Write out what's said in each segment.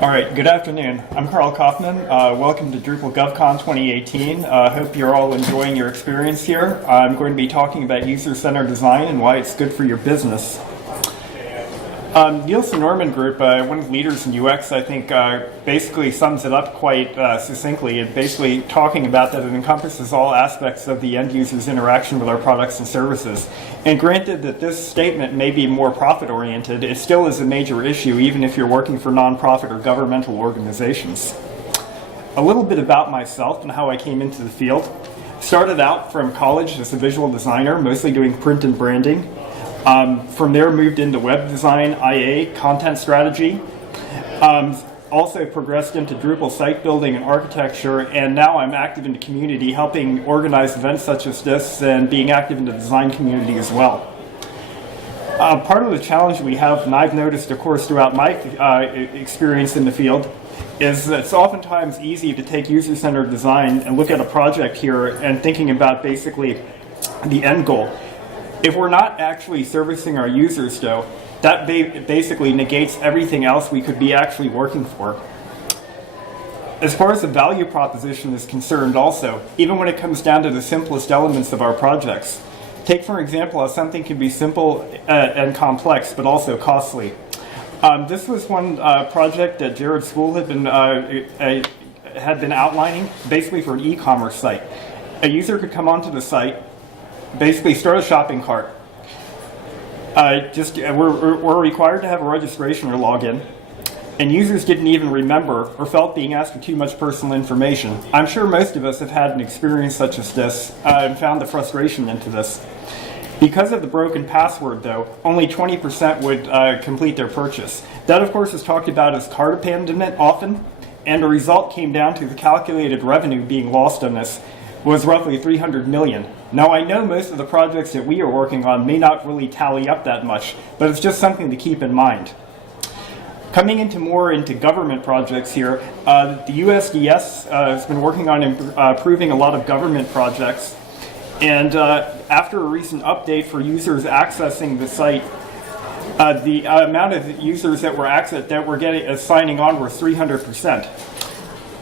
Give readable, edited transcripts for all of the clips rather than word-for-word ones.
All right, good afternoon. I'm Karl Kaufmann. Welcome to Drupal GovCon 2018. Hope you're all enjoying your experience here. I'm going to be talking about user-centered design and why it's good for your business. Nielsen Norman Group, one of the leaders in UX, I think basically sums it up quite succinctly, and basically talking about that it encompasses all aspects of the end user's interaction with our products and services. And granted that this statement may be more profit-oriented, it still is a major issue even if you're working for nonprofit or governmental organizations. A little bit about myself and how I came into the field. Started out from college as a visual designer, mostly doing print and branding. From there, moved into web design, IA, content strategy. Also progressed into Drupal site building and architecture, and now I'm active in the community, helping organize events such as this and being active in the design community as well. Part of the challenge we have, and I've noticed, of course, throughout my experience in the field, is that it's oftentimes easy to take user-centered design and look at a project here and thinking about basically the end goal. If we're not actually servicing our users, though, that basically negates everything else we could be actually working for. As far as the value proposition is concerned also, even when it comes down to the simplest elements of our projects, take for example how something can be simple and complex, but also costly. This was one project that Jared School had been outlining, basically for an e-commerce site. A user could come onto the site, basically start a shopping cart. We're required to have a registration or login, and users didn't even remember or felt being asked for too much personal information. I'm sure most of us have had an experience such as this and found the frustration into this. Because of the broken password, though, only 20% would complete their purchase. That, of course, is talked about as cart abandonment often, and the result came down to the calculated revenue being lost on this was roughly 300 million. Now, I know most of the projects that we are working on may not really tally up that much, but it's just something to keep in mind. Coming into government projects here, the USDS has been working on improving a lot of government projects, and after a recent update for users accessing the site, the amount of users that were signing on were 300%.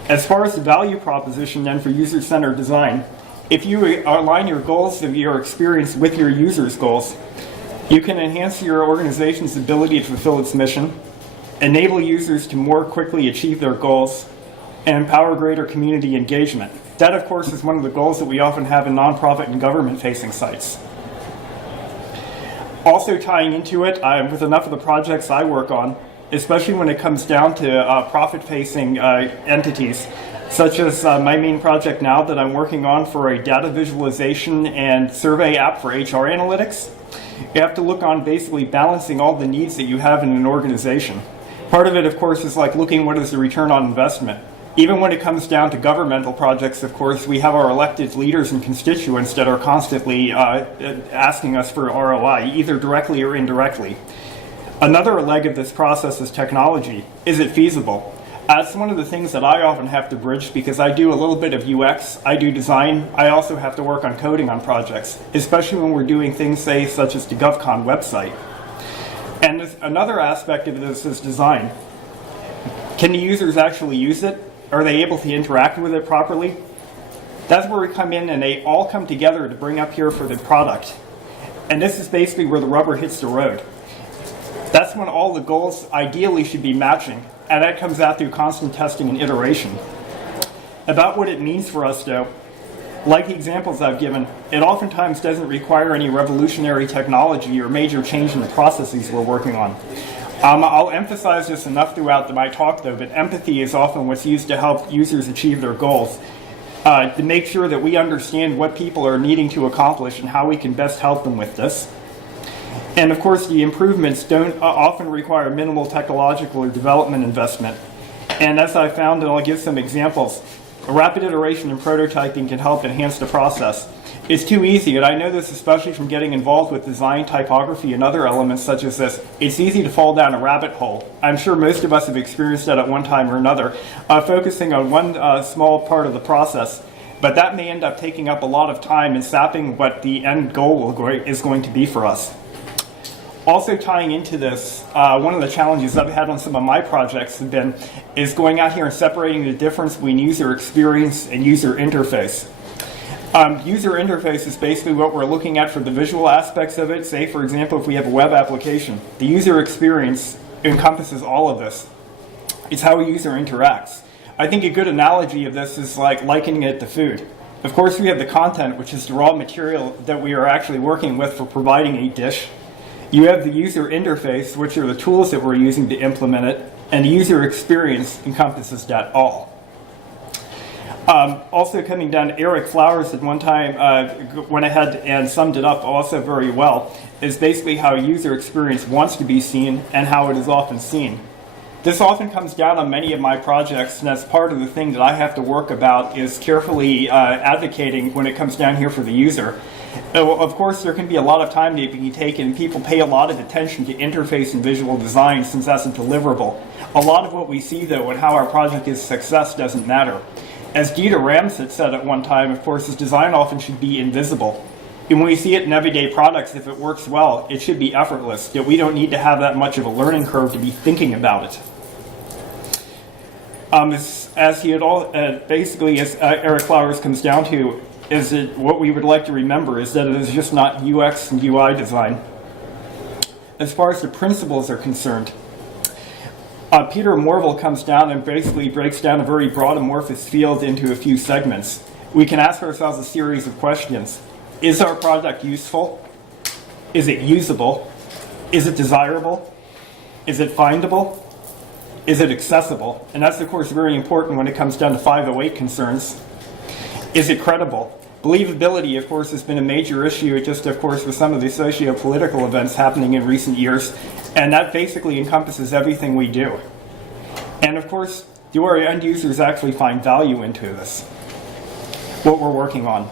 As far as the value proposition then for user-centered design, if you align your goals of your experience with your users' goals, you can enhance your organization's ability to fulfill its mission, enable users to more quickly achieve their goals, and empower greater community engagement. That, of course, is one of the goals that we often have in nonprofit and government-facing sites. Also tying into it, with enough of the projects I work on, especially when it comes down to profit-facing entities, such as my main project now that I'm working on for a data visualization and survey app for HR analytics. You have to look on basically balancing all the needs that you have in an organization. Part of it, of course, is like looking what is the return on investment. Even when it comes down to governmental projects, of course, we have our elected leaders and constituents that are constantly asking us for ROI, either directly or indirectly. Another leg of this process is technology. Is it feasible? That's one of the things that I often have to bridge because I do a little bit of UX, I do design, I also have to work on coding on projects, especially when we're doing things, say, such as the GovCon website. And another aspect of this is design. Can the users actually use it? Are they able to interact with it properly? That's where we come in and they all come together to bring up here for the product. And this is basically where the rubber hits the road. That's when all the goals ideally should be matching, and that comes out through constant testing and iteration. About what it means for us, though, like the examples I've given, it oftentimes doesn't require any revolutionary technology or major change in the processes we're working on. I'll emphasize this enough throughout my talk, though, but empathy is often what's used to help users achieve their goals, to make sure that we understand what people are needing to accomplish and how we can best help them with this. And of course, the improvements don't often require minimal technological or development investment. And as I found, and I'll give some examples, rapid iteration and prototyping can help enhance the process. It's too easy, and I know this especially from getting involved with design, typography, and other elements such as this. It's easy to fall down a rabbit hole. I'm sure most of us have experienced that at one time or another, focusing on one small part of the process. But that may end up taking up a lot of time and sapping what the end goal is going to be for us. Also tying into this, one of the challenges I've had on some of my projects is going out here and separating the difference between user experience and user interface. User interface is basically what we're looking at for the visual aspects of it. Say, for example, if we have a web application, the user experience encompasses all of this. It's how a user interacts. I think a good analogy of this is like likening it to food. Of course, we have the content, which is the raw material that we are actually working with for providing a dish. You have the user interface, which are the tools that we're using to implement it, and the user experience encompasses that all. Also coming down, Eric Flowers at one time went ahead and summed it up also very well, is basically how user experience wants to be seen and how it is often seen. This often comes down on many of my projects, and that's part of the thing that I have to work about is carefully advocating when it comes down here for the user. Of course, there can be a lot of time that can be taken. People pay a lot of attention to interface and visual design since that's a deliverable. A lot of what we see, though, and how our project is a success doesn't matter. As Dieter Ramseth said at one time, of course, this design often should be invisible. And when we see it in everyday products, if it works well, it should be effortless, that we don't need to have that much of a learning curve to be thinking about it. As he had all, basically, as Eric Flowers comes down to, is that what we would like to remember is that it is just not UX and UI design. As far as the principles are concerned, Peter Morville comes down and basically breaks down a very broad amorphous field into a few segments. We can ask ourselves a series of questions. Is our product useful? Is it usable? Is it desirable? Is it findable? Is it accessible? And that's, of course, very important when it comes down to 508 concerns. Is it credible? Believability, of course, has been a major issue, just, of course, with some of the socio-political events happening in recent years. And that basically encompasses everything we do. And, of course, do our end users actually find value into this, what we're working on?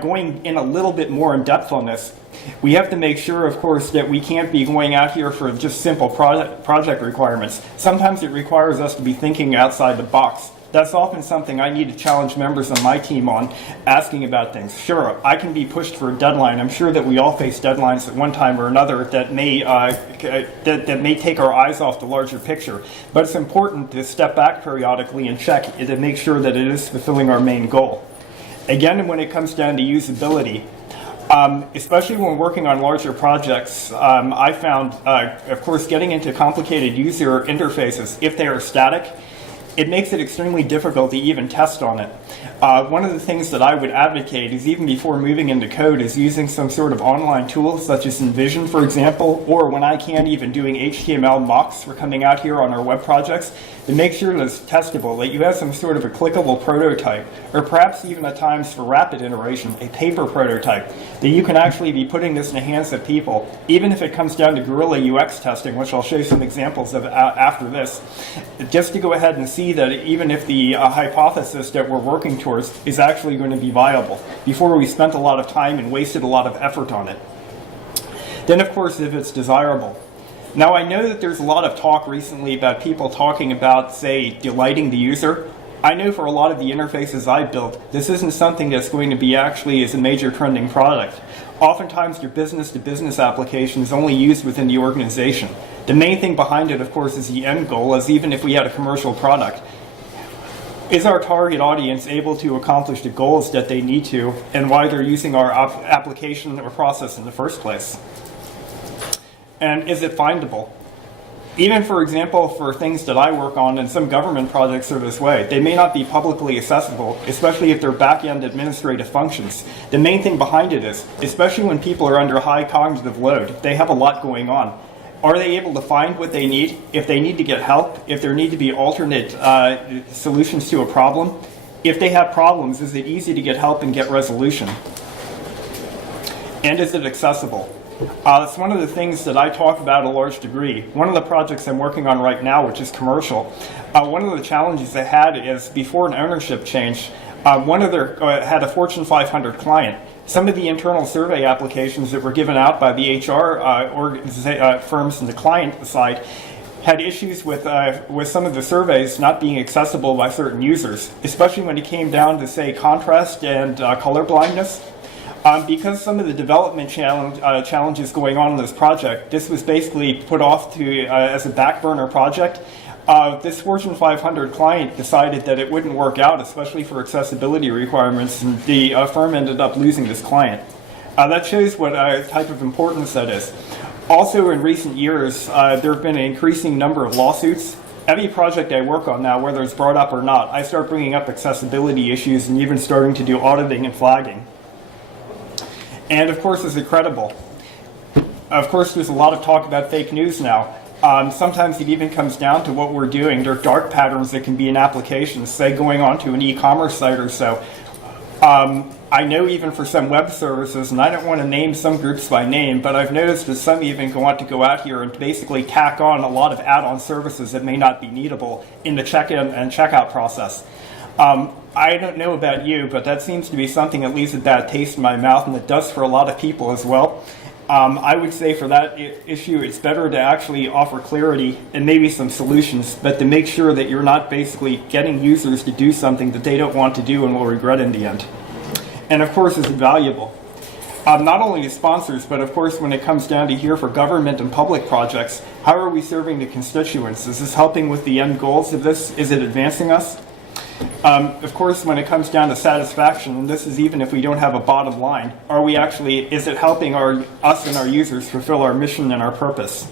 Going in a little bit more in depth on this, we have to make sure, of course, that we can't be going out here for just simple project requirements. Sometimes it requires us to be thinking outside the box. That's often something I need to challenge members on my team on, asking about things. Sure, I can be pushed for a deadline. I'm sure that we all face deadlines at one time or another that may take our eyes off the larger picture. But it's important to step back periodically and check to make sure that it is fulfilling our main goal. Again, when it comes down to usability, especially when working on larger projects, I found, of course, getting into complicated user interfaces, if they are static, it makes it extremely difficult to even test on it. One of the things that I would advocate is even before moving into code is using some sort of online tool such as InVision, for example, or when I can, even doing HTML mocks for coming out here on our web projects to make sure that it's testable, that you have some sort of a clickable prototype, or perhaps even at times for rapid iteration, a paper prototype, that you can actually be putting this in the hands of people, even if it comes down to guerrilla UX testing, which I'll show you some examples of after this, just to go ahead and see that even if the hypothesis that we're working towards is actually going to be viable, before we spent a lot of time and wasted a lot of effort on it. Then, of course, if it's desirable. Now, I know that there's a lot of talk recently about people talking about, say, delighting the user. I know for a lot of the interfaces I built, this isn't something that's going to be actually as a major trending product. Oftentimes, your business-to-business application is only used within the organization. The main thing behind it, of course, is the end goal, as even if we had a commercial product. Is our target audience able to accomplish the goals that they need to, and why they're using our application or process in the first place? And is it findable? Even, for example, for things that I work on, and some government projects are this way, they may not be publicly accessible, especially if they're back-end administrative functions. The main thing behind it is, especially when people are under high cognitive load, they have a lot going on. Are they able to find what they need? If they need to get help, if there need to be alternate solutions to a problem, if they have problems, is it easy to get help and get resolution? And is it accessible? That's one of the things that I talk about a large degree. One of the projects I'm working on right now, which is commercial, one of the challenges I had is before an ownership change, had a Fortune 500 client. Some of the internal survey applications that were given out by the HR firms and the client side had issues with some of the surveys not being accessible by certain users, especially when it came down to, say, contrast and color blindness. Because some of the development challenges going on in this project, this was basically put off to as a back burner project. This Fortune 500 client decided that it wouldn't work out, especially for accessibility requirements, and the firm ended up losing this client. That shows what type of importance that is. Also, in recent years, there have been an increasing number of lawsuits. Every project I work on now, whether it's brought up or not, I start bringing up accessibility issues and even starting to do auditing and flagging. And of course, is it credible? Of course, there's a lot of talk about fake news now. Sometimes it even comes down to what we're doing. There are dark patterns that can be in applications, say going onto an e-commerce site or so. I know even for some web services, and I don't want to name some groups by name, but I've noticed that some even want to go out here and basically tack on a lot of add-on services that may not be needable in the check-in and checkout process. I don't know about you, but that seems to be something that leaves a bad taste in my mouth, and it does for a lot of people as well. I would say for that issue, it's better to actually offer clarity and maybe some solutions, but to make sure that you're not basically getting users to do something that they don't want to do and will regret in the end. And of course, is it valuable? Not only to sponsors, but of course when it comes down to here for government and public projects, how are we serving the constituents? Is this helping with the end goals of this? Is it advancing us? Of course, when it comes down to satisfaction, and this is even if we don't have a bottom line, is it helping us and our users fulfill our mission and our purpose?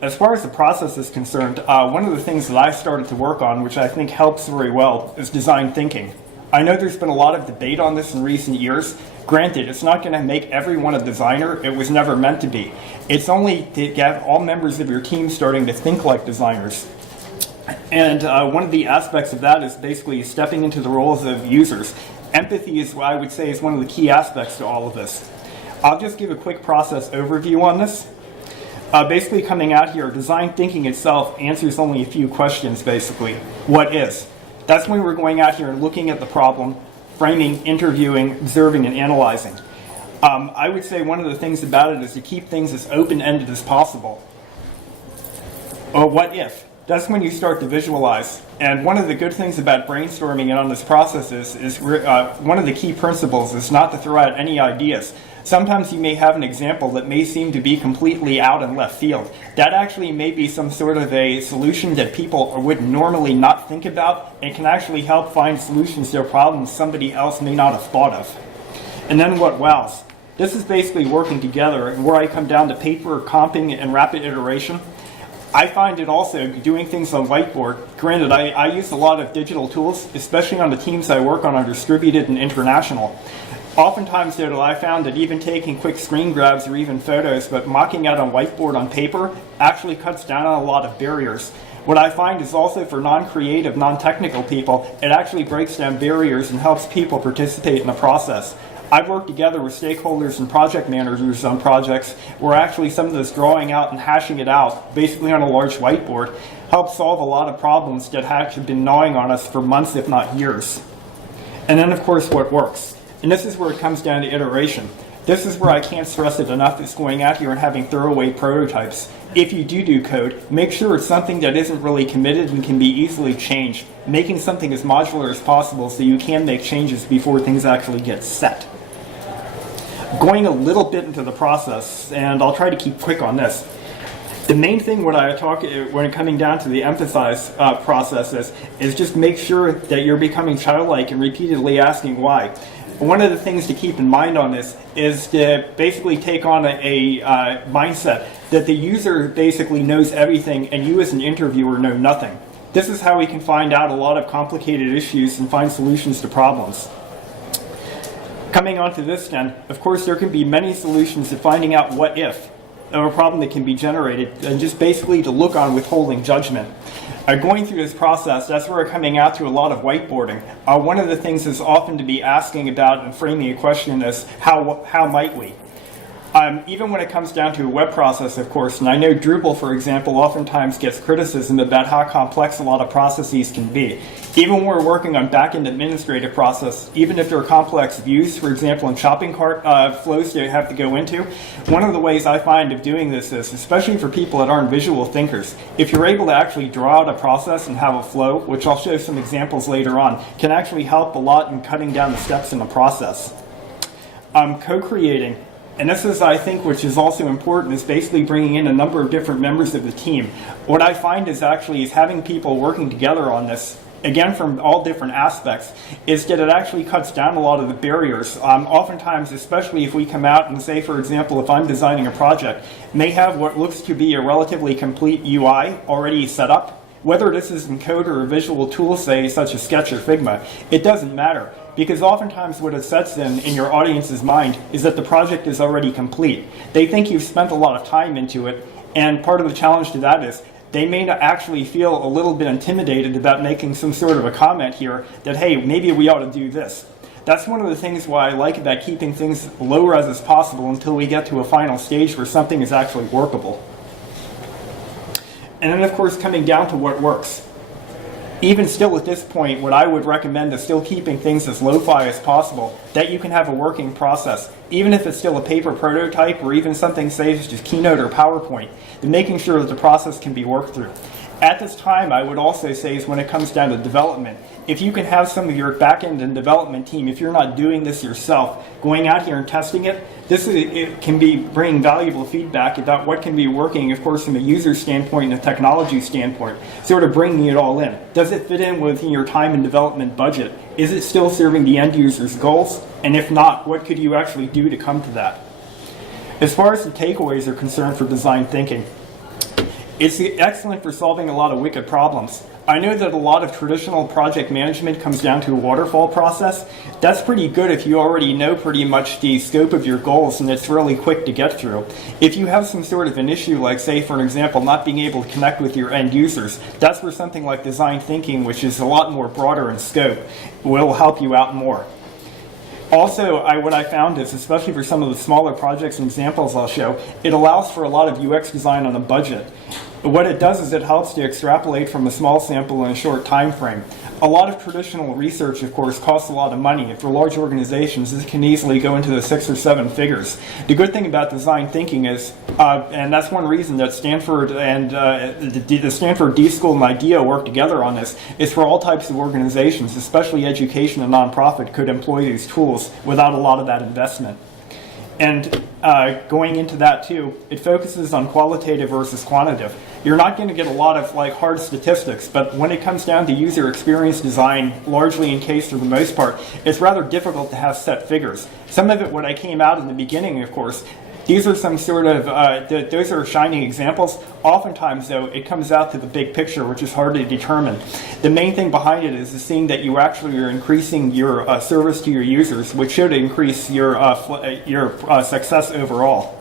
As far as the process is concerned, one of the things that I started to work on, which I think helps very well, is design thinking. I know there's been a lot of debate on this in recent years. Granted, it's not going to make everyone a designer. It was never meant to be. It's only to get all members of your team starting to think like designers. And one of the aspects of that is basically stepping into the roles of users. Empathy is what I would say is one of the key aspects to all of this. I'll just give a quick process overview on this. Basically coming out here, design thinking itself answers only a few questions basically. What is? That's when we're going out here and looking at the problem, framing, interviewing, observing, and analyzing. I would say one of the things about it is to keep things as open-ended as possible. Or what if? That's when you start to visualize. And one of the good things about brainstorming and on this process is one of the key principles is not to throw out any ideas. Sometimes you may have an example that may seem to be completely out in left field. That actually may be some sort of a solution that people would normally not think about and can actually help find solutions to problems somebody else may not have thought of. And then what wows? This is basically working together, and where I come down to paper, comping, and rapid iteration. I find it also doing things on whiteboard. Granted, I use a lot of digital tools, especially on the teams I work on are distributed and international. Oftentimes, though, I found that even taking quick screen grabs or even photos, but mocking out on whiteboard on paper actually cuts down on a lot of barriers. What I find is also for non-creative, non-technical people, it actually breaks down barriers and helps people participate in the process. I've worked together with stakeholders and project managers on projects where actually some of this drawing out and hashing it out, basically on a large whiteboard, helps solve a lot of problems that have been gnawing on us for months, if not years. And then, of course, what works. And this is where it comes down to iteration. This is where I can't stress it enough, is going out here and having throwaway prototypes. If you do code, make sure it's something that isn't really committed and can be easily changed, making something as modular as possible so you can make changes before things actually get set. Going a little bit into the process, and I'll try to keep quick on this. The main thing when it coming down to the emphasize process is just make sure that you're becoming childlike and repeatedly asking why. One of the things to keep in mind on this is to basically take on a mindset that the user basically knows everything and you as an interviewer know nothing. This is how we can find out a lot of complicated issues and find solutions to problems. Coming on to this then, of course there can be many solutions to finding out what if of a problem that can be generated, and just basically to look on withholding judgment. Going through this process, that's where we're coming out to a lot of whiteboarding. One of the things is often to be asking about and framing a question is, how might we? Even when it comes down to a web process, of course, and I know Drupal, for example, oftentimes gets criticism about how complex a lot of processes can be. Even when we're working on back-end administrative process, even if there are complex views, for example, in shopping cart flows you have to go into, one of the ways I find of doing this is, especially for people that aren't visual thinkers, if you're able to actually draw out a process and have a flow, which I'll show some examples later on, can actually help a lot in cutting down the steps in the process. Co-creating. And this is, I think, which is also important, is basically bringing in a number of different members of the team. What I find is having people working together on this, again, from all different aspects, is that it actually cuts down a lot of the barriers. Oftentimes, especially if we come out and say, for example, if I'm designing a project, may have what looks to be a relatively complete UI already set up. Whether this is in code or a visual tool, say, such as Sketch or Figma, it doesn't matter. Because oftentimes what it sets in your audience's mind is that the project is already complete. They think you've spent a lot of time into it, and part of the challenge to that is they may not actually feel a little bit intimidated about making some sort of a comment here that, hey, maybe we ought to do this. That's one of the things why I like about keeping things low res as possible until we get to a final stage where something is actually workable. And then, of course, coming down to what works. Even still at this point, what I would recommend is still keeping things as lo-fi as possible, that you can have a working process, even if it's still a paper prototype or even something, say, such as Keynote or PowerPoint, and making sure that the process can be worked through. At this time, I would also say is when it comes down to development, if you can have some of your back-end and development team, if you're not doing this yourself, going out here and testing it, it can be bringing valuable feedback about what can be working, of course, from a user standpoint and a technology standpoint, sort of bringing it all in. Does it fit in within your time and development budget? Is it still serving the end user's goals? And if not, what could you actually do to come to that? As far as the takeaways are concerned for design thinking, it's excellent for solving a lot of wicked problems. I know that a lot of traditional project management comes down to a waterfall process. That's pretty good if you already know pretty much the scope of your goals and it's really quick to get through. If you have some sort of an issue, like say for an example, not being able to connect with your end users, that's where something like design thinking, which is a lot more broader in scope, will help you out more. Also, what I found is, especially for some of the smaller projects and examples I'll show, it allows for a lot of UX design on a budget. What it does is it helps to extrapolate from a small sample in a short time frame. A lot of traditional research, of course, costs a lot of money. For large organizations, this can easily go into the 6 or 7 figures. The good thing about design thinking is, and that's one reason that Stanford and the Stanford D-School and IDEA work together on this, is for all types of organizations, especially education and nonprofit, could employ these tools without a lot of that investment. And going into that too, it focuses on qualitative versus quantitative. You're not going to get a lot of hard statistics, but when it comes down to user experience design, largely in case for the most part, it's rather difficult to have set figures. Some of it, when I came out in the beginning, of course, these are some sort of, those are shining examples. Oftentimes, though, it comes out to the big picture, which is hard to determine. The main thing behind it is seeing that you actually are increasing your service to your users, which should increase your success overall.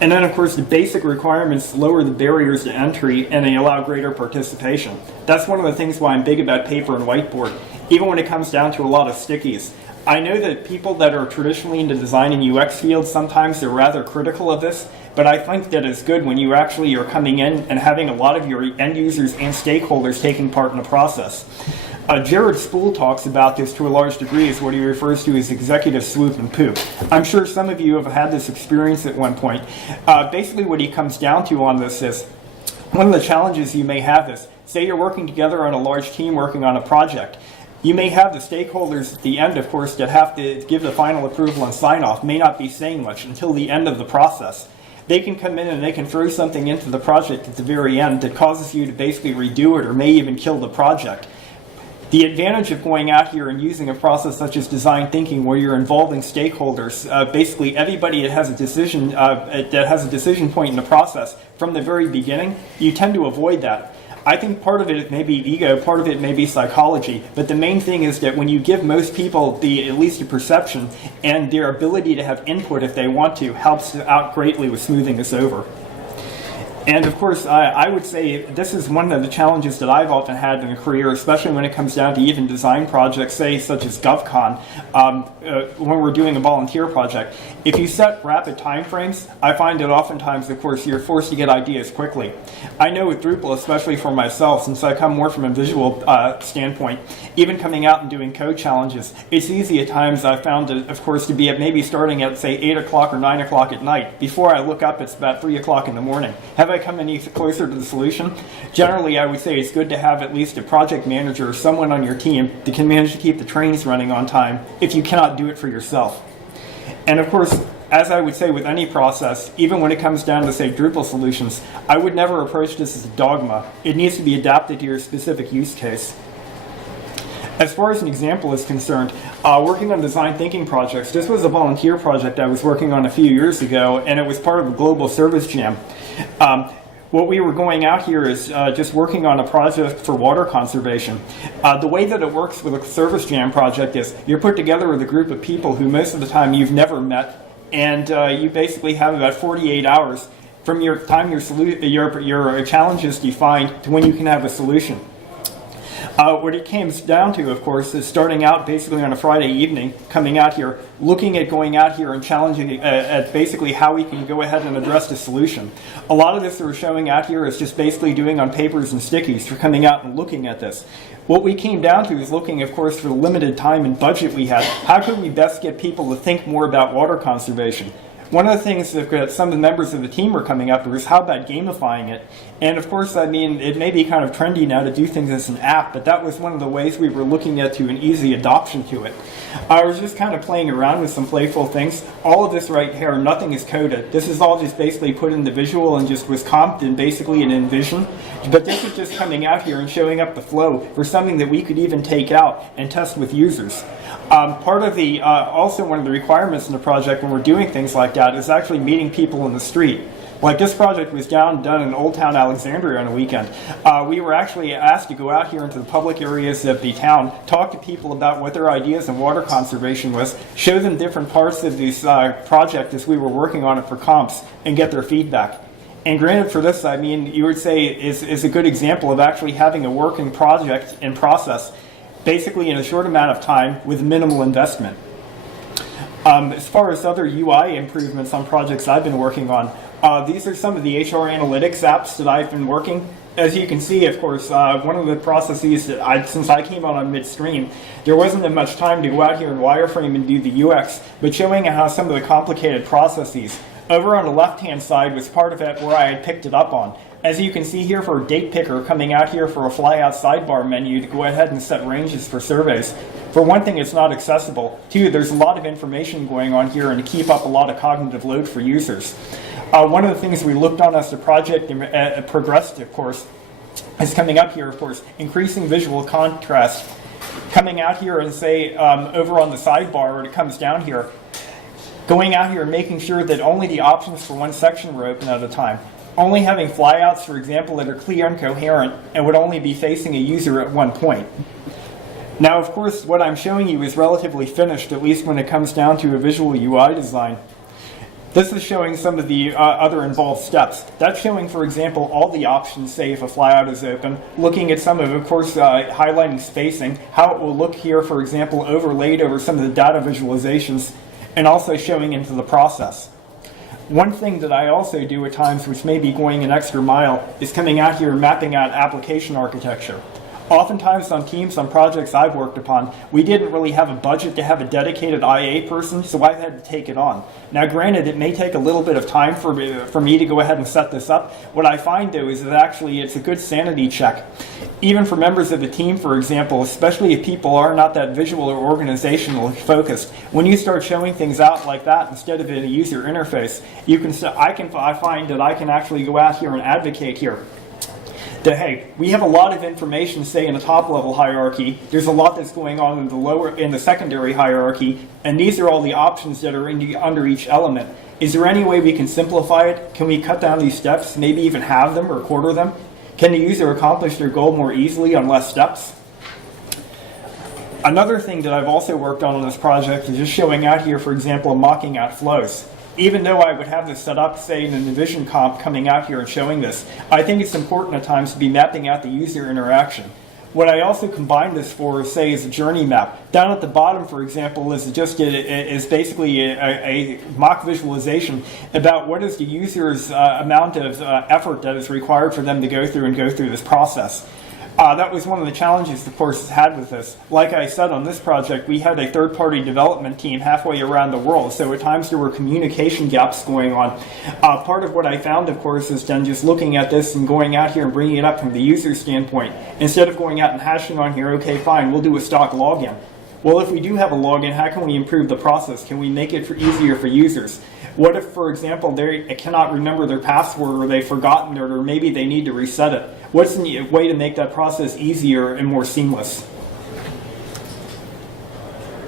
And then, of course, the basic requirements lower the barriers to entry and they allow greater participation. That's one of the things why I'm big about paper and whiteboard, even when it comes down to a lot of stickies. I know that people that are traditionally into design and UX fields, sometimes they're rather critical of this, but I think that it's good when you actually are coming in and having a lot of your end users and stakeholders taking part in the process. Jared Spool talks about this to a large degree as what he refers to as executive swoop and poop. I'm sure some of you have had this experience at one point. Basically what he comes down to on this is, one of the challenges you may have is, say you're working together on a large team working on a project. You may have the stakeholders at the end, of course, that have to give the final approval and sign off, may not be saying much until the end of the process. They can come in and they can throw something into the project at the very end that causes you to basically redo it or may even kill the project. The advantage of going out here and using a process such as design thinking, where you're involving stakeholders, basically everybody that has a decision point in the process from the very beginning, you tend to avoid that. I think part of it may be ego, part of it may be psychology, but the main thing is that when you give most people at least a perception and their ability to have input if they want to, helps out greatly with smoothing this over. And of course, I would say this is one of the challenges that I've often had in a career, especially when it comes down to even design projects, say such as GovCon, when we're doing a volunteer project. If you set rapid time frames, I find that oftentimes, of course, you're forced to get ideas quickly. I know with Drupal, especially for myself, since I come more from a visual standpoint, even coming out and doing code challenges, it's easy at times, I found it, of course, to be at maybe starting at, say, 8 o'clock or 9 o'clock at night. Before I look up, it's about 3 o'clock in the morning. Have I come any closer to the solution? Generally, I would say it's good to have at least a project manager or someone on your team that can manage to keep the trains running on time if you cannot do it for yourself. And of course, as I would say with any process, even when it comes down to, say, Drupal solutions, I would never approach this as a dogma. It needs to be adapted to your specific use case. As far as an example is concerned, working on design thinking projects, this was a volunteer project I was working on a few years ago, and it was part of a global service jam. What we were going out here is just working on a project for water conservation. The way that it works with a service jam project is you're put together with a group of people who most of the time you've never met, and you basically have about 48 hours from your time your challenge is defined to when you can have a solution. What it comes down to, of course, is starting out basically on a Friday evening, coming out here, looking at going out here and challenging at basically how we can go ahead and address the solution. A lot of this that we're showing out here is just basically doing on papers and stickies for coming out and looking at this. What we came down to is looking, of course, for the limited time and budget we had, how could we best get people to think more about water conservation? One of the things that some of the members of the team were coming up with is how about gamifying it? And of course, I mean, it may be kind of trendy now to do things as an app, but that was one of the ways we were looking at to an easy adoption to it. I was just kind of playing around with some playful things. All of this right here, nothing is coded. This is all just basically put in the visual and just was comped in basically an InVision. But this is just coming out here and showing up the flow for something that we could even take out and test with users. Part of the, also one of the requirements in the project when we're doing things like that is actually meeting people in the street. Like this project was done in Old Town Alexandria on a weekend. We were actually asked to go out here into the public areas of the town, talk to people about what their ideas of water conservation was, show them different parts of this project as we were working on it for comps, and get their feedback. And granted for this, I mean, you would say is a good example of actually having a working project and process basically in a short amount of time with minimal investment. As far as other UI improvements on projects I've been working on, these are some of the HR analytics apps that I've been working. As you can see, of course, one of the processes that since I came out on midstream, there wasn't that much time to go out here in Wireframe and do the UX, but showing how some of the complicated processes. Over on the left-hand side was part of it where I had picked it up on. As you can see here for a date picker coming out here for a fly-out sidebar menu to go ahead and set ranges for surveys. For one thing, it's not accessible. Two, there's a lot of information going on here and to keep up a lot of cognitive load for users. One of the things we looked on as the project progressed, of course, is coming up here, of course, increasing visual contrast. Coming out here and say, over on the sidebar when it comes down here, going out here and making sure that only the options for one section were open at a time. Only having flyouts, for example, that are clear and coherent and would only be facing a user at one point. Now, of course, what I'm showing you is relatively finished, at least when it comes down to a visual UI design. This is showing some of the other involved steps. That's showing, for example, all the options, say if a flyout is open, looking at some of course, highlighting spacing, how it will look here, for example, overlaid over some of the data visualizations, and also showing into the process. One thing that I also do at times, which may be going an extra mile, is coming out here and mapping out application architecture. Oftentimes on teams, on projects I've worked upon, we didn't really have a budget to have a dedicated IA person, so I've had to take it on. Now granted, it may take a little bit of time for me to go ahead and set this up. What I find though is that actually it's a good sanity check. Even for members of the team, for example, especially if people are not that visual or organizational focused, when you start showing things out like that instead of in a user interface, I find that I can actually go out here and advocate here. That, hey, we have a lot of information, say, in the top level hierarchy. There's a lot that's going on in the secondary hierarchy, and these are all the options that are under each element. Is there any way we can simplify it? Can we cut down these steps, maybe even halve them or quarter them? Can the user accomplish their goal more easily on less steps? Another thing that I've also worked on this project is just showing out here, for example, mocking out flows. Even though I would have this set up, say, in an InVision comp coming out here and showing this, I think it's important at times to be mapping out the user interaction. What I also combine this for, say, is a journey map. Down at the bottom, for example, is basically a mock visualization about what is the user's amount of effort that is required for them to go through this process. That was one of the challenges the course had with this. Like I said, on this project, we had a third-party development team halfway around the world, so at times there were communication gaps going on. Part of what I found, of course, is then just looking at this and going out here and bringing it up from the user standpoint. Instead of going out and hashing on here, okay, fine, we'll do a stock login. Well, if we do have a login, how can we improve the process? Can we make it easier for users? What if, for example, they cannot remember their password, or they've forgotten it, or maybe they need to reset it? What's the way to make that process easier and more seamless?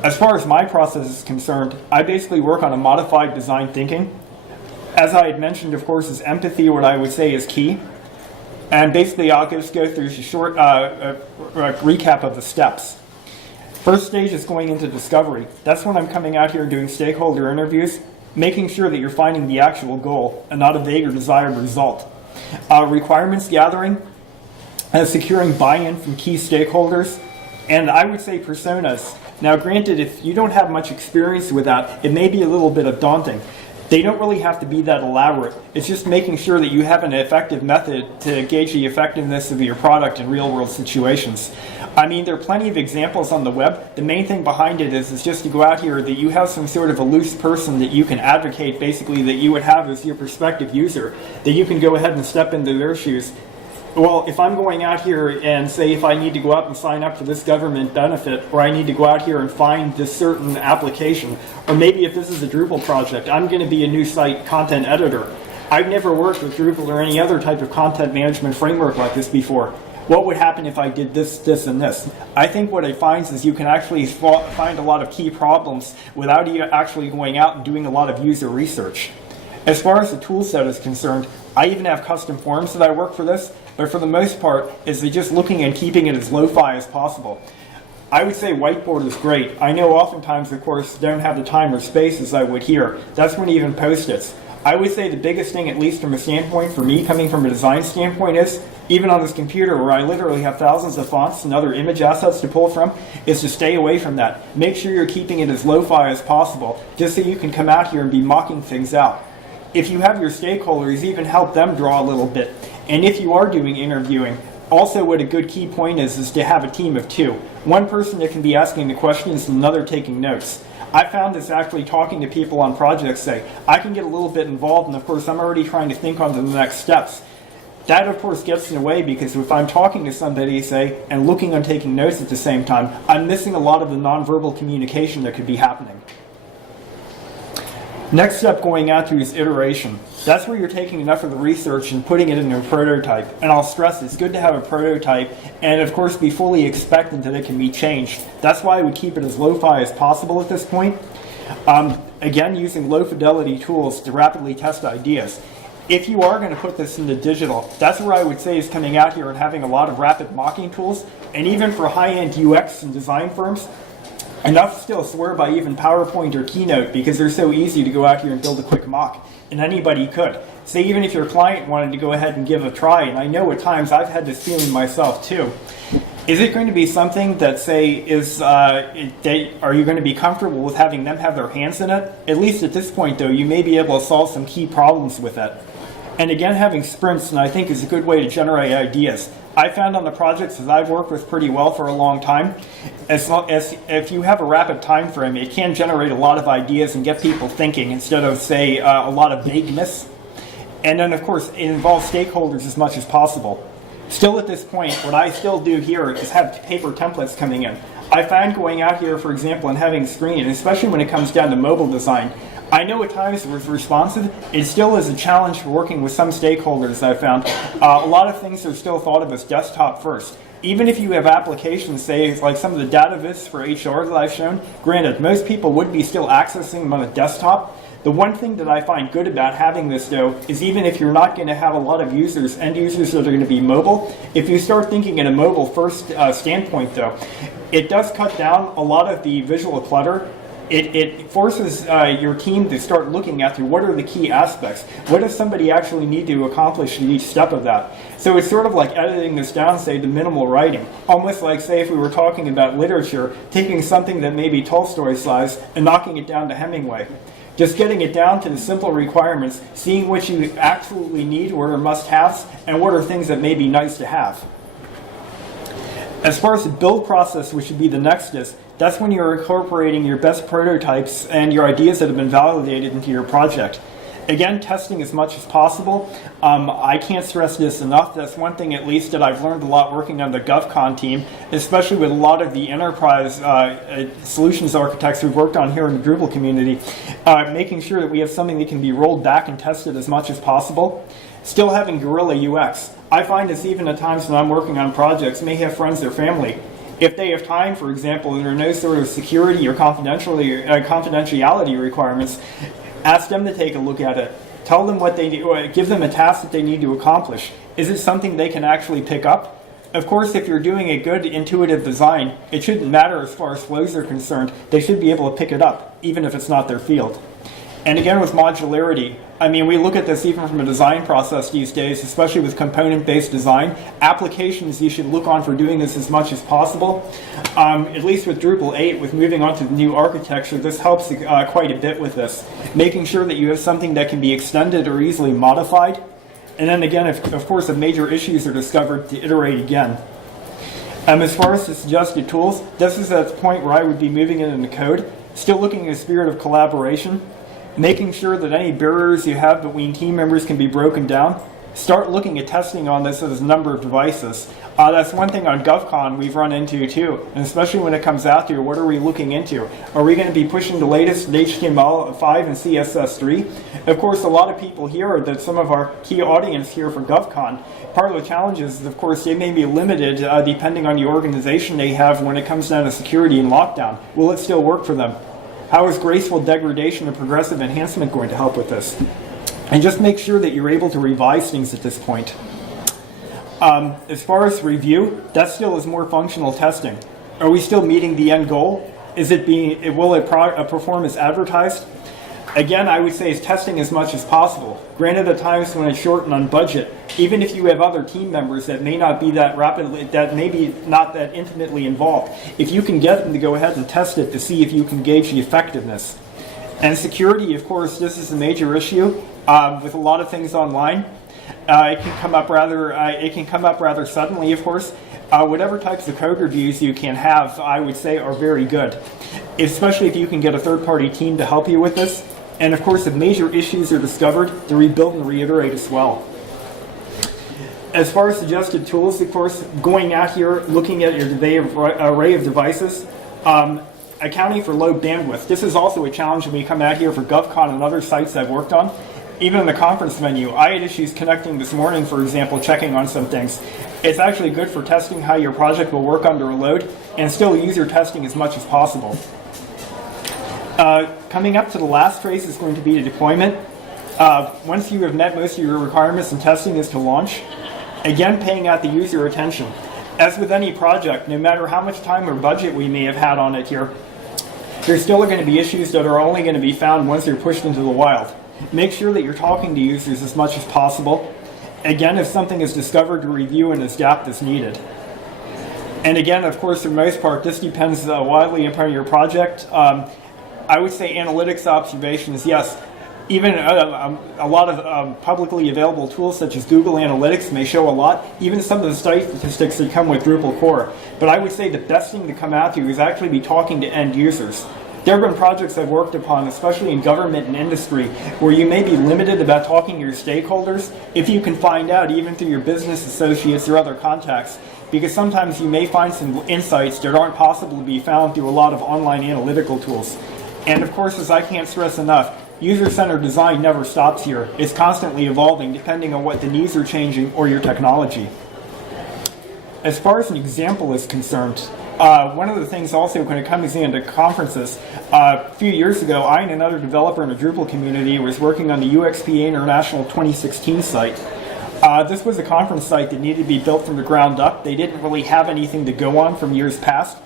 As far as my process is concerned, I basically work on a modified design thinking. As I had mentioned, of course, is empathy what I would say is key. And basically, I'll just go through a short recap of the steps. First stage is going into discovery. That's when I'm coming out here and doing stakeholder interviews, making sure that you're finding the actual goal and not a vague or desired result. Requirements gathering, securing buy-in from key stakeholders, and I would say personas. Now, granted, if you don't have much experience with that, it may be a little bit of daunting. They don't really have to be that elaborate. It's just making sure that you have an effective method to gauge the effectiveness of your product in real-world situations. I mean, there are plenty of examples on the web. The main thing behind it is just to go out here that you have some sort of a loose person that you can advocate, basically, that you would have as your prospective user, that you can go ahead and step into their shoes. Well, if I'm going out here and say if I need to go out and sign up for this government benefit, or I need to go out here and find this certain application, or maybe if this is a Drupal project, I'm going to be a new site content editor. I've never worked with Drupal or any other type of content management framework like this before. What would happen if I did this, this, and this? I think what it finds is you can actually find a lot of key problems without you actually going out and doing a lot of user research. As far as the tool set is concerned, I even have custom forms that I work for this, but for the most part, it's just looking and keeping it as lo-fi as possible. I would say whiteboard is great. I know oftentimes, of course, don't have the time or space as I would here. That's when even Post-its. I would say the biggest thing, at least from a standpoint for me, coming from a design standpoint, is, even on this computer where I literally have thousands of fonts and other image assets to pull from, is to stay away from that. Make sure you're keeping it as lo-fi as possible, just so you can come out here and be mocking things out. If you have your stakeholders, even help them draw a little bit. And if you are doing interviewing, also what a good key point is to have a team of two. One person that can be asking the questions and another taking notes. I found this actually talking to people on projects, say, I can get a little bit involved, and of course I'm already trying to think on the next steps. That of course gets in the way, because if I'm talking to somebody, say, and looking on taking notes at the same time, I'm missing a lot of the nonverbal communication that could be happening. Next step going out to is iteration. That's where you're taking enough of the research and putting it into a prototype. And I'll stress, it's good to have a prototype and of course be fully expectant that it can be changed. That's why we keep it as lo-fi as possible at this point. Again, using low fidelity tools to rapidly test ideas. If you are going to put this into digital, that's where I would say is coming out here and having a lot of rapid mocking tools. And even for high-end UX and design firms, enough still swear by even PowerPoint or Keynote, because they're so easy to go out here and build a quick mock. And anybody could. Say even if your client wanted to go ahead and give a try, and I know at times I've had this feeling myself too. Is it going to be something that, say, are you going to be comfortable with having them have their hands in it? At least at this point, though, you may be able to solve some key problems with it. And again, having sprints, and I think, is a good way to generate ideas. I found on the projects that I've worked with pretty well for a long time, if you have a rapid time frame, it can generate a lot of ideas and get people thinking instead of, say, a lot of vagueness. And then, of course, it involves stakeholders as much as possible. Still at this point, what I still do here is have paper templates coming in. I find going out here, for example, and having screen, and especially when it comes down to mobile design, I know at times it was responsive. It still is a challenge for working with some stakeholders I've found. A lot of things are still thought of as desktop first. Even if you have applications, say, like some of the data viz for HR that I've shown, granted, most people would be still accessing them on a desktop. The one thing that I find good about having this, though, is even if you're not going to have a lot of users, end users that are going to be mobile, if you start thinking in a mobile first standpoint, though, it does cut down a lot of the visual clutter. It forces your team to start looking at what are the key aspects. What does somebody actually need to accomplish in each step of that? So it's sort of like editing this down, say, to minimal writing. Almost like, say, if we were talking about literature, taking something that may be Tolstoy's size and knocking it down to Hemingway. Just getting it down to the simple requirements, seeing what you absolutely need, what are must-haves, and what are things that may be nice to have. As far as the build process, which would be the next is, that's when you're incorporating your best prototypes and your ideas that have been validated into your project. Again, testing as much as possible. I can't stress this enough. That's one thing at least that I've learned a lot working on the GovCon team, especially with a lot of the enterprise solutions architects we've worked on here in the Drupal community, making sure that we have something that can be rolled back and tested as much as possible. Still having guerrilla UX. I find this even at times when I'm working on projects, may have friends or family. If they have time, for example, and there are no sort of security or confidentiality requirements, ask them to take a look at it. Tell them what they need, or give them a task that they need to accomplish. Is it something they can actually pick up? Of course, if you're doing a good intuitive design, it shouldn't matter as far as flows are concerned. They should be able to pick it up, even if it's not their field. And again, with modularity, I mean, we look at this even from a design process these days, especially with component-based design. Applications, you should look on for doing this as much as possible. At least with Drupal 8, with moving on to the new architecture, this helps quite a bit with this. Making sure that you have something that can be extended or easily modified. And then again, if, of course, if major issues are discovered, to iterate again. As far as the suggested tools, this is at the point where I would be moving it into code. Still looking in a spirit of collaboration. Making sure that any barriers you have between team members can be broken down. Start looking at testing on this as a number of devices. That's one thing on GovCon we've run into too, and especially when it comes out to what are we looking into? Are we going to be pushing the latest in HTML5 and CSS3? Of course, a lot of people here, that some of our key audience here for GovCon, part of the challenge is, of course, they may be limited depending on the organization they have when it comes down to security and lockdown. Will it still work for them? How is graceful degradation and progressive enhancement going to help with this? And just make sure that you're able to revise things at this point. As far as review, that still is more functional testing. Are we still meeting the end goal? Will it perform as advertised? Again, I would say is testing as much as possible. Granted, at times when it's short and on budget, even if you have other team members that may not be that not that intimately involved, if you can get them to go ahead and test it to see if you can gauge the effectiveness. And security, of course, this is a major issue with a lot of things online. It can come up rather suddenly, of course. Whatever types of code reviews you can have, I would say, are very good, especially if you can get a third-party team to help you with this. And of course, if major issues are discovered, to rebuild and reiterate as well. As far as suggested tools, of course, going out here, looking at your array of devices, accounting for low bandwidth. This is also a challenge when we come out here for GovCon and other sites I've worked on. Even in the conference menu, I had issues connecting this morning, for example, checking on some things. It's actually good for testing how your project will work under a load, and still user testing as much as possible. Coming up to the last phase is going to be the deployment. Once you have met most of your requirements and testing is to launch. Again, paying out the user attention. As with any project, no matter how much time or budget we may have had on it here, there's still going to be issues that are only going to be found once they're pushed into the wild. Make sure that you're talking to users as much as possible. Again, if something is discovered, to review and adapt as needed. And again, of course, for the most part, this depends widely upon your project. I would say analytics observations, yes. Even a lot of publicly available tools such as Google Analytics may show a lot, even some of the statistics that come with Drupal core. But I would say the best thing to come out to is actually be talking to end users. There have been projects I've worked upon, especially in government and industry, where you may be limited about talking to your stakeholders if you can find out even through your business associates or other contacts, because sometimes you may find some insights that aren't possible to be found through a lot of online analytical tools. And of course, as I can't stress enough, user-centered design never stops here. It's constantly evolving depending on what the needs are changing or your technology. As far as an example is concerned, one of the things also when it comes into conferences, a few years ago, I and another developer in the Drupal community was working on the UXPA International 2016 site. This was a conference site that needed to be built from the ground up. They didn't really have anything to go on from years past.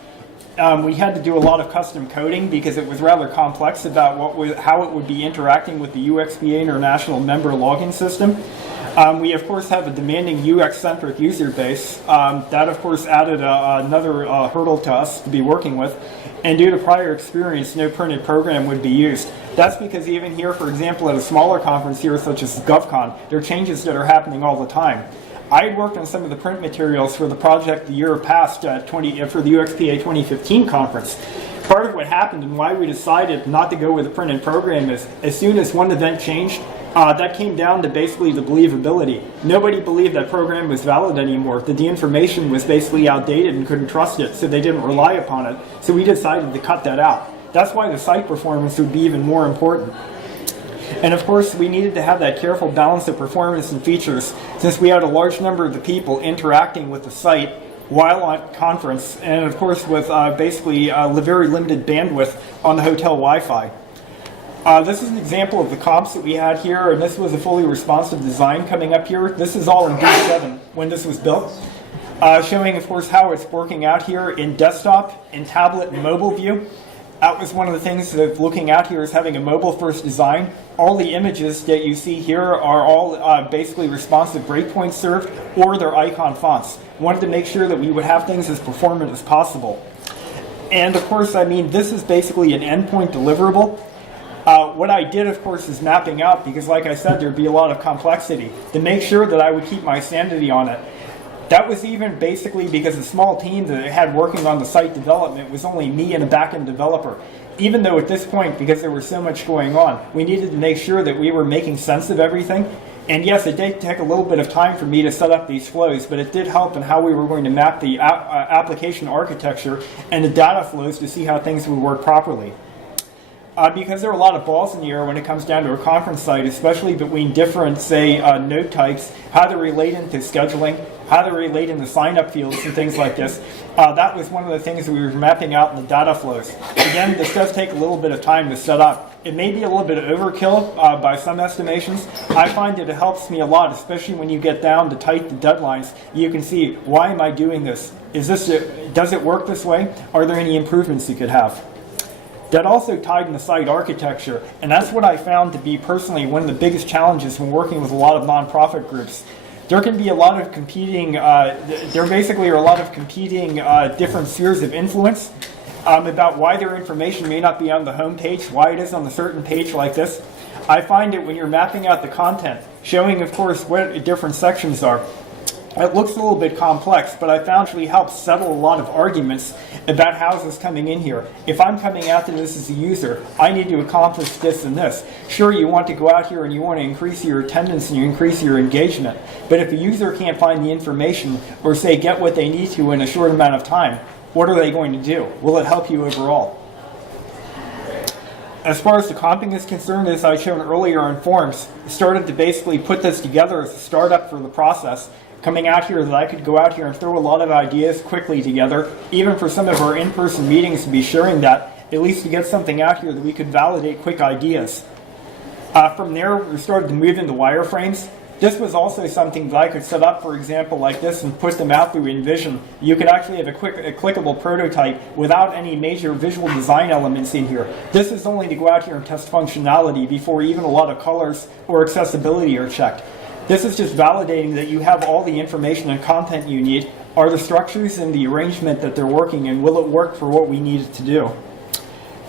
We had to do a lot of custom coding because it was rather complex about how it would be interacting with the UXPA International member login system. We, of course, have a demanding UX-centric user base. That, of course, added another hurdle to us to be working with. And due to prior experience, no printed program would be used. That's because even here, for example, at a smaller conference here, such as GovCon, there are changes that are happening all the time. I had worked on some of the print materials for the project the year past for the UXPA 2015 conference. Part of what happened and why we decided not to go with a printed program is as soon as one event changed, That came down to basically the believability. Nobody believed that program was valid anymore, that the information was basically outdated and couldn't trust it, so they didn't rely upon it. So we decided to cut that out. That's why the site performance would be even more important. And of course, we needed to have that careful balance of performance and features, since we had a large number of the people interacting with the site while on conference, and of course with basically very limited bandwidth on the hotel Wi-Fi. This is an example of the comps that we had here, and this was a fully responsive design coming up here. This is all in V7 when this was built, showing of course how it's working out here in desktop, in tablet, and mobile view. That was one of the things that looking at here is having a mobile first design. All the images that you see here are all basically responsive breakpoints served, or their icon fonts. Wanted to make sure that we would have things as performant as possible. And of course, I mean, this is basically an endpoint deliverable. What I did, of course, is mapping out, because like I said, there'd be a lot of complexity, to make sure that I would keep my sanity on it. That was even basically because the small team that I had working on the site development was only me and a back-end developer. Even though at this point, because there was so much going on, we needed to make sure that we were making sense of everything. And yes, it did take a little bit of time for me to set up these flows, but it did help in how we were going to map the application architecture and the data flows to see how things would work properly. Because there are a lot of balls in the air when it comes down to a conference site, especially between different, say, node types, how they relate into scheduling, how they relate into sign-up fields and things like this. That was one of the things that we were mapping out in the data flows. Again, this does take a little bit of time to set up. It may be a little bit of overkill by some estimations. I find that it helps me a lot, especially when you get down to tight deadlines. You can see, why am I doing this? Does it work this way? Are there any improvements you could have? That also tied in the site architecture, and that's what I found to be personally one of the biggest challenges when working with a lot of nonprofit groups. There can be a lot of competing, there basically are a lot of competing different spheres of influence about why their information may not be on the home page, why it is on a certain page like this. I find that when you're mapping out the content, showing of course what different sections are, it looks a little bit complex, but I found it actually helps settle a lot of arguments about how is this coming in here. If I'm coming after this as a user, I need to accomplish this and this. Sure, you want to go out here and you want to increase your attendance and you increase your engagement, but if a user can't find the information or say get what they need to in a short amount of time, what are they going to do? Will it help you overall? As far as the comping is concerned, as I showed earlier on forums, started to basically put this together as a startup for the process. Coming out here that I could go out here and throw a lot of ideas quickly together, even for some of our in-person meetings to be sharing that, at least to get something out here that we could validate quick ideas. From there, we started to move into wireframes. This was also something that I could set up, for example, like this and push them out through InVision. You could actually have a clickable prototype without any major visual design elements in here. This is only to go out here and test functionality before even a lot of colors or accessibility are checked. This is just validating that you have all the information and content you need. Are the structures and the arrangement that they're working in, will it work for what we need it to do?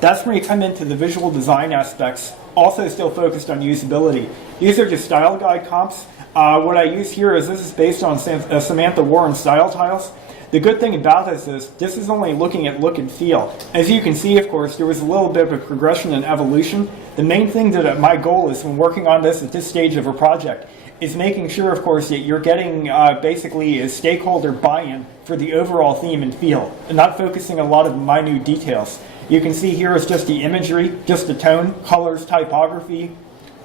That's where you come into the visual design aspects, also still focused on usability. These are just style guide comps. What I use here is this is based on Samantha Warren style tiles. The good thing about this is only looking at look and feel. As you can see, of course, there was a little bit of a progression and evolution. The main thing that my goal is when working on this at this stage of a project is making sure, of course, that you're getting basically a stakeholder buy-in for the overall theme and feel, and not focusing on a lot of minute details. You can see here is just the imagery, just the tone, colors, typography,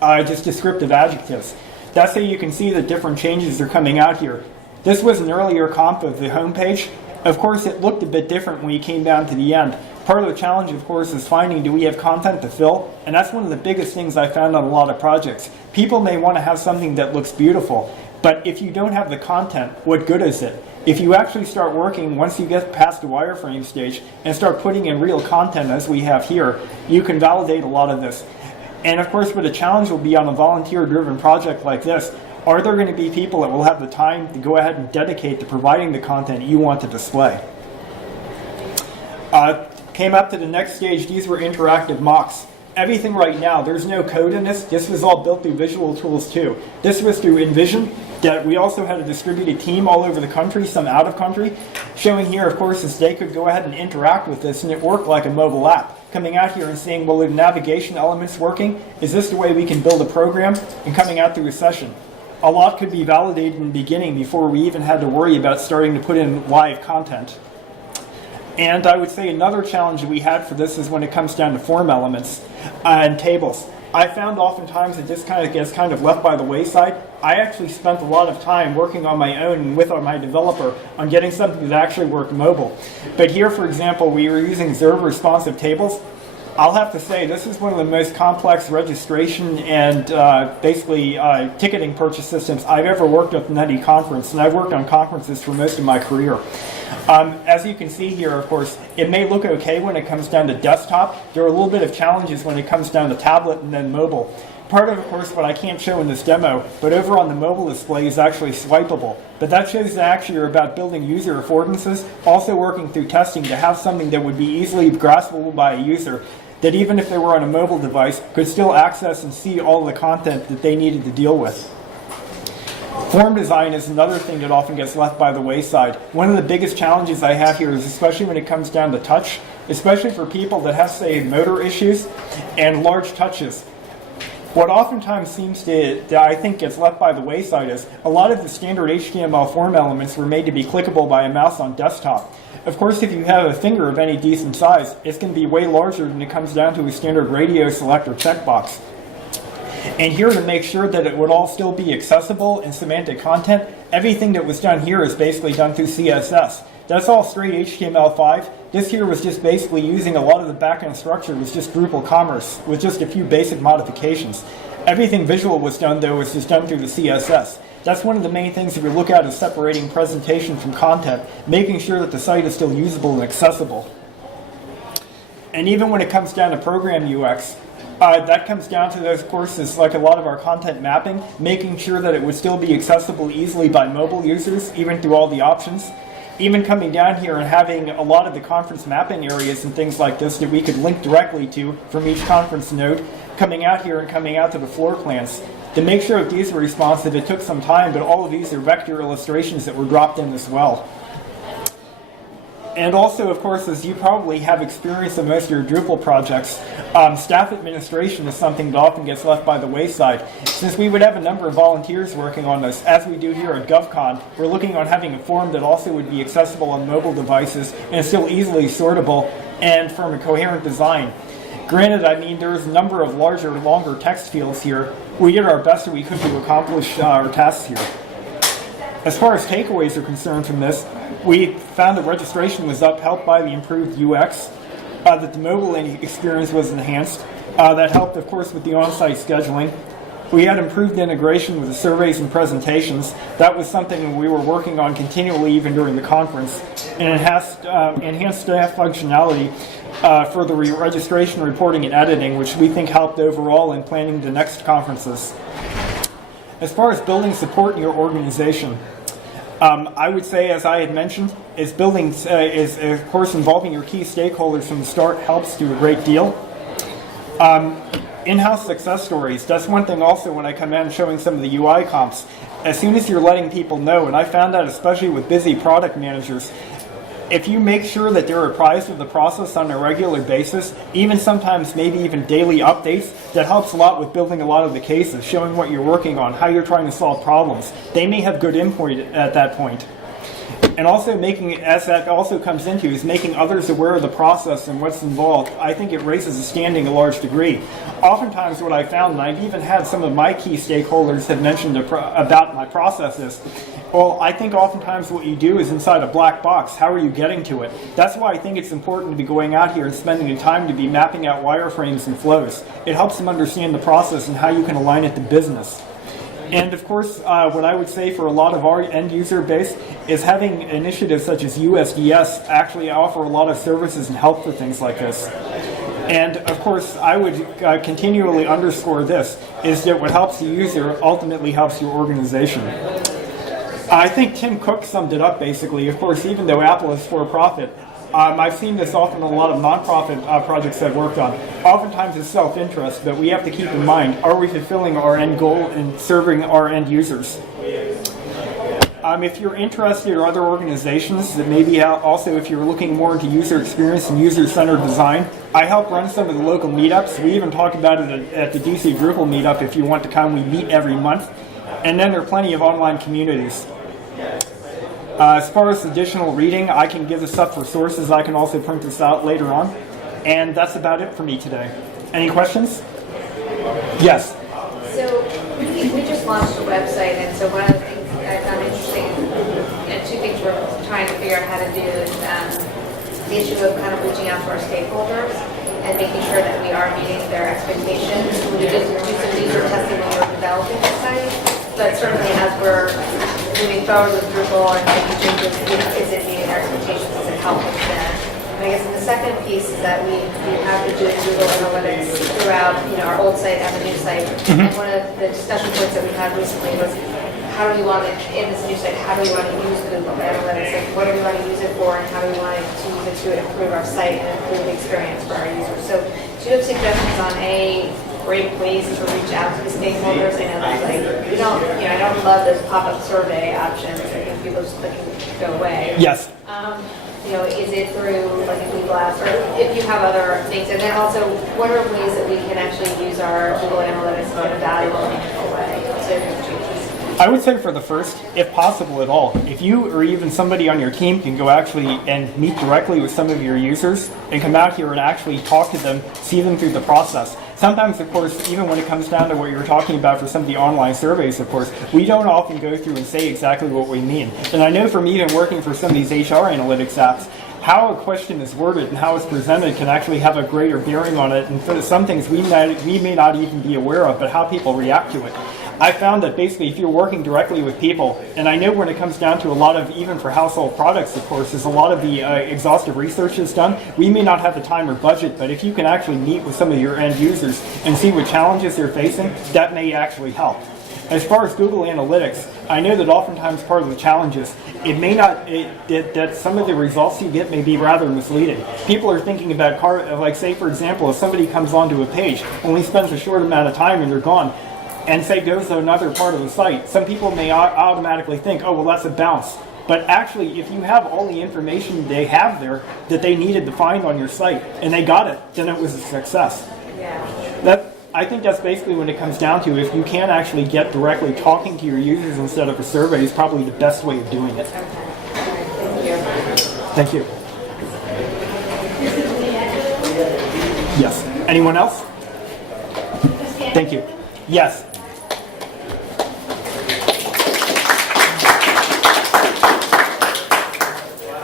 just descriptive adjectives. That's how you can see the different changes are coming out here. This was an earlier comp of the homepage. Of course, it looked a bit different when you came down to the end. Part of the challenge, of course, is finding, do we have content to fill? And that's one of the biggest things I found on a lot of projects. People may want to have something that looks beautiful, but if you don't have the content, what good is it? If you actually start working, once you get past the wireframe stage, and start putting in real content as we have here, you can validate a lot of this. And of course, what the challenge will be on a volunteer-driven project like this, are there going to be people that will have the time to go ahead and dedicate to providing the content you want to display? Came up to the next stage, these were interactive mocks. Everything right now, there's no code in this. This was all built through visual tools too. This was through InVision. That we also had a distributed team all over the country, some out of country. Showing here, of course, is they could go ahead and interact with this and it worked like a mobile app. coming out here and saying, well, are the navigation elements working? Is this the way we can build a program? And coming out through a session. A lot could be validated in the beginning before we even had to worry about starting to put in live content. And I would say another challenge that we had for this is when it comes down to form elements and tables. I found oftentimes it just kind of gets left by the wayside. I actually spent a lot of time working on my own and with my developer on getting something that actually worked mobile. But here, for example, we were using Observer responsive tables. I'll have to say this is one of the most complex registration and basically ticketing purchase systems I've ever worked with in any conference, and I've worked on conferences for most of my career. As you can see here, of course, it may look okay when it comes down to desktop. There are a little bit of challenges when it comes down to tablet and then mobile. Part of course, what I can't show in this demo, but over on the mobile display is actually swipeable. But that shows that actually you're about building user affordances, also working through testing to have something that would be easily graspable by a user, that even if they were on a mobile device, could still access and see all the content that they needed to deal with. Form design is another thing that often gets left by the wayside. One of the biggest challenges I have here is especially when it comes down to touch, especially for people that have, say, motor issues and large touches. What oftentimes seems that I think gets left by the wayside is a lot of the standard HTML form elements were made to be clickable by a mouse on desktop. Of course, if you have a finger of any decent size, it's going to be way larger than it comes down to a standard radio select or checkbox. And here, to make sure that it would all still be accessible in semantic content, everything that was done here is basically done through CSS. That's all straight HTML5. This here was just basically using a lot of the backend structure was just Drupal commerce with just a few basic modifications. Everything visual was done, though, was just done through the CSS. That's one of the main things that we look at is separating presentation from content, making sure that the site is still usable and accessible. And even when it comes down to program UX, that comes down to those courses, like a lot of our content mapping, making sure that it would still be accessible easily by mobile users, even through all the options. Even coming down here and having a lot of the conference mapping areas and things like this that we could link directly to from each conference node, coming out here and coming out to the floor plans. To make sure that these were responsive, it took some time, but all of these are vector illustrations that were dropped in as well. And also, of course, as you probably have experienced in most of your Drupal projects, staff administration is something that often gets left by the wayside. Since we would have a number of volunteers working on this, as we do here at GovCon, we're looking on having a form that also would be accessible on mobile devices and still easily sortable and from a coherent design. Granted, I mean, there's a number of larger, longer text fields here. We did our best that we could to accomplish our tasks here. As far as takeaways are concerned from this, we found that registration was helped by the improved UX, that the mobile experience was enhanced. That helped, of course, with the on-site scheduling. We had improved integration with the surveys and presentations. That was something we were working on continually even during the conference. And enhanced staff functionality for the registration, reporting, and editing, which we think helped overall in planning the next conferences. As far as building support in your organization, I would say, as I had mentioned, is of course involving your key stakeholders from the start helps do a great deal. In-house success stories, that's one thing also when I come in showing some of the UI comps. As soon as you're letting people know, and I found that especially with busy product managers, if you make sure that they're apprised of the process on a regular basis, even sometimes maybe even daily updates, that helps a lot with building a lot of the cases, showing what you're working on, how you're trying to solve problems. They may have good input at that point. And also making, as that also comes into, is making others aware of the process and what's involved. I think it raises the standing a large degree. Oftentimes what I found, and I've even had some of my key stakeholders have mentioned about my processes, well, I think oftentimes what you do is inside a black box. How are you getting to it? That's why I think it's important to be going out here and spending the time to be mapping out wireframes and flows. It helps them understand the process and how you can align it to business. And of course, what I would say for a lot of our end user base is having initiatives such as USDS actually offer a lot of services and help for things like this. And of course, I would continually underscore this, is that what helps the user ultimately helps your organization. I think Tim Cook summed it up basically. Of course, even though Apple is for profit, I've seen this often in a lot of nonprofit projects I've worked on. Oftentimes it's self-interest, but we have to keep in mind, are we fulfilling our end goal and serving our end users? If you're interested, or other organizations that maybe also if you're looking more into user experience and user-centered design, I help run some of the local meetups. We even talk about it at the DC Drupal meetup if you want to come. We meet every month. And then there are plenty of online communities. As far as additional reading, I can give this up for sources. I can also print this out later on. And that's about it for me today. Any questions? Yes. So we just launched a website, and so one of the things that I found interesting, and two things we're trying to figure out how to do is the issue of kind of reaching out to our stakeholders and making sure that we are meeting their expectations. We did do some user testing when we were developing the site, but certainly as we're moving forward with Drupal and making changes, is it meeting their expectations? Does it help with that? And I guess the second piece is that we have been doing Google Analytics throughout our old site and the new site. And one of the discussion points that we had recently was how do we want to, in this new site, how do we want to use Google Analytics? Like, what do we want to use it for, and how do we want to use it to improve our site and improve the experience for our users? So do you have suggestions on great ways to reach out to the stakeholders? I know that I don't love those pop-up survey options. I think people just click and go away. Yes. Is it through like a Google Apps, or if you have other things? And then also, what are ways that we can actually use our Google Analytics in a valuable and meaningful way to make changes? I would say for the first, if possible at all, if you or even somebody on your team can go actually and meet directly with some of your users and come out here and actually talk to them, see them through the process. Sometimes, of course, even when it comes down to what you were talking about for some of the online surveys, of course, we don't often go through and say exactly what we mean. And I know from even working for some of these HR analytics apps, how a question is worded and how it's presented can actually have a greater bearing on it. And for some things we may not even be aware of, but how people react to it. I found that basically if you're working directly with people, and I know when it comes down to a lot of, even for household products, of course, there's a lot of the exhaustive research is done. We may not have the time or budget, but if you can actually meet with some of your end users and see what challenges they're facing, that may actually help. As far as Google Analytics, I know that oftentimes part of the challenges, it may not, that some of the results you get may be rather misleading. People are thinking about, like say for example, if somebody comes onto a page, only spends a short amount of time and they're gone, and say goes to another part of the site, some people may automatically think, oh, well, that's a bounce. But actually, if you have all the information they have there that they needed to find on your site, and they got it, then it was a success. Yeah. I think that's basically when it comes down to, if you can actually get directly talking to your users instead of a survey, is probably the best way of doing it. Okay. Thank you. Thank you. Yes. Anyone else? Thank you. Yes.